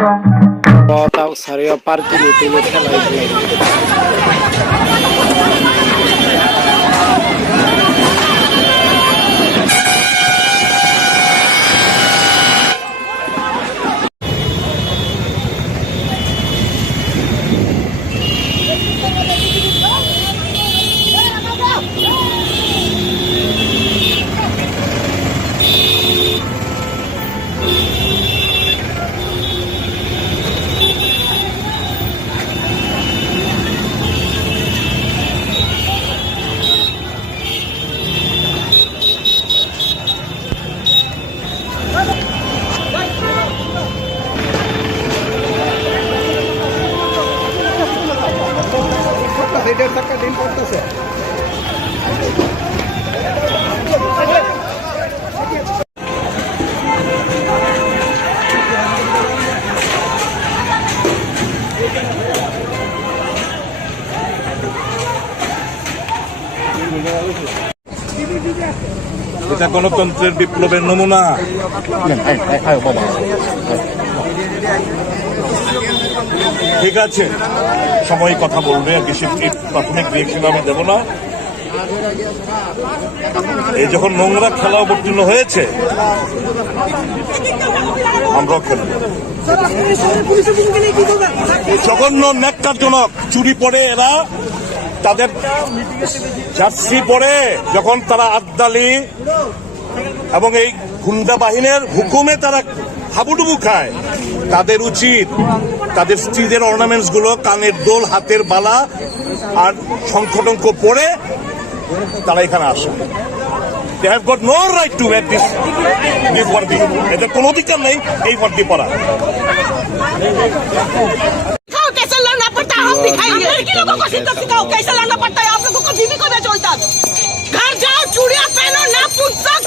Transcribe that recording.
Tahu saya party itu lagi. দিন করতেছে এটা গণতন্ত্রের বিপ্লবের নমুনা। ঠিক আছে, সময় কথা বলবে, বেশি প্রাথমিক রিয়েকশন আমি দেবো না। এই যখন নোংরা খেলা অবতীর্ণ হয়েছে, আমরাও খেলব। জঘন্য ন্যাক্কারজনক চুরি পরে এরা তাদের জার্সি পরে যখন তারা আদ্দালি এবং এই গুন্ডা বাহিনীর হুকুমে তারা হাবুডুবু খায়, তাদের উচিত তাদের স্ত্রীদের অর্নামেন্টস গুলো, কানের দোল, হাতের বালা আর শঙ্খটঙ্ক পরে তারা এখানে আসে। They have got no right to wear this wordi. এদের কোনো অধিকার নেই এই ওয়ার্দি পরা। कैसे लड़ना पड़ता है हम दिखाएंगे। लड़की लोगों को सिखाओ कैसे लड़ना पड़ता है। आप लोगों को बीवी को बेचो। घर जाओ, चूड़ियां पहनो, नाखून सब